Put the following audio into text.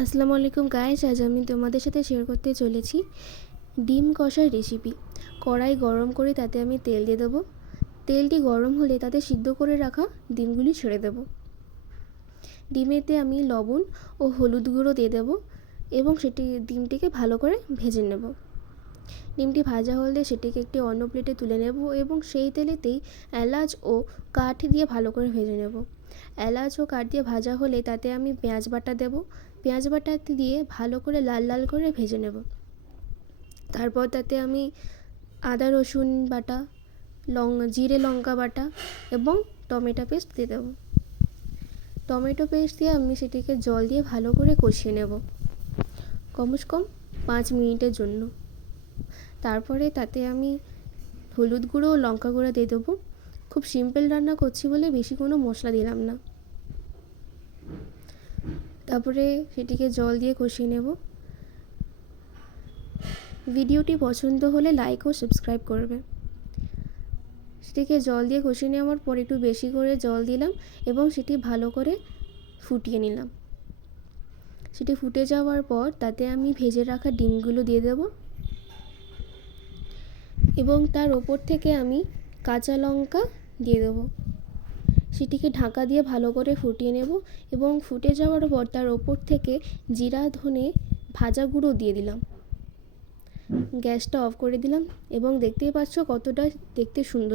আসসালামু আলাইকুম গাইস, আজ আমি তোমাদের সাথে শেয়ার করতে চলেছি ডিম কষার রেসিপি। কড়াই গরম করে তাতে আমি তেল দিয়ে দেবো। তেলটি গরম হলে তাতে সিদ্ধ করে রাখা ডিমগুলি ছেড়ে দেবো। ডিমেতে আমি লবণ ও হলুদ গুঁড়ো দিয়ে দেবো এবং ডিমটিকে ভালো করে ভেজে নেব। ডিমটি ভাজা হলে সেটিকে একটি অন্য প্লেটে তুলে নেব এবং সেই তেলেতেই এলাচ ও কাঠ দিয়ে ভালো করে ভেজে নেব। এলাচ ও কাঠ দিয়ে ভাজা হলে তাতে আমি পেঁয়াজ বাটা দেব। পেঁয়াজ বাটা দিয়ে ভালো করে লাল লাল করে ভেজে নেব। তারপর তাতে আমি আদা রসুন বাটা, জিরে লঙ্কা বাটা এবং টমেটো পেস্ট দিয়ে দেবো। টমেটো পেস্ট দিয়ে আমি সেটিকে জল দিয়ে ভালো করে কষিয়ে নেব, কমসে কম 5 মিনিটের জন্য। তারপরে তাতে আমি হলুদ গুঁড়ো ও লঙ্কা গুঁড়ো দিয়ে দেবো। খুব সিম্পল রান্না করছি বলে বেশি কোনো মশলা দিলাম না। তারপরে সেটিকে জল দিয়ে কষিয়ে নেব। ভিডিওটি পছন্দ হলে লাইক ও সাবস্ক্রাইব করবে। সেটিকে জল দিয়ে কষিয়ে নেওয়ার পর একটু বেশি করে জল দিলাম এবং সেটি ভালো করে ফুটিয়ে নিলাম। সেটি ফুটে যাওয়ার পর তাতে আমি ভেজে রাখা ডিমগুলো দিয়ে দেব এবং তার ওপর থেকে আমি কাঁচা লঙ্কা দিয়ে দেবো। সেটিকে ঢাকা দিয়ে ভালো করে ফুটিয়ে নেব এবং ফুটে যাওয়ার পর তার ওপর থেকে জিরা ধনে ভাজা গুঁড়ো দিয়ে দিলাম। গ্যাসটা অফ করে দিলাম এবং দেখতেই পাচ্ছ কতটা দেখতে সুন্দর।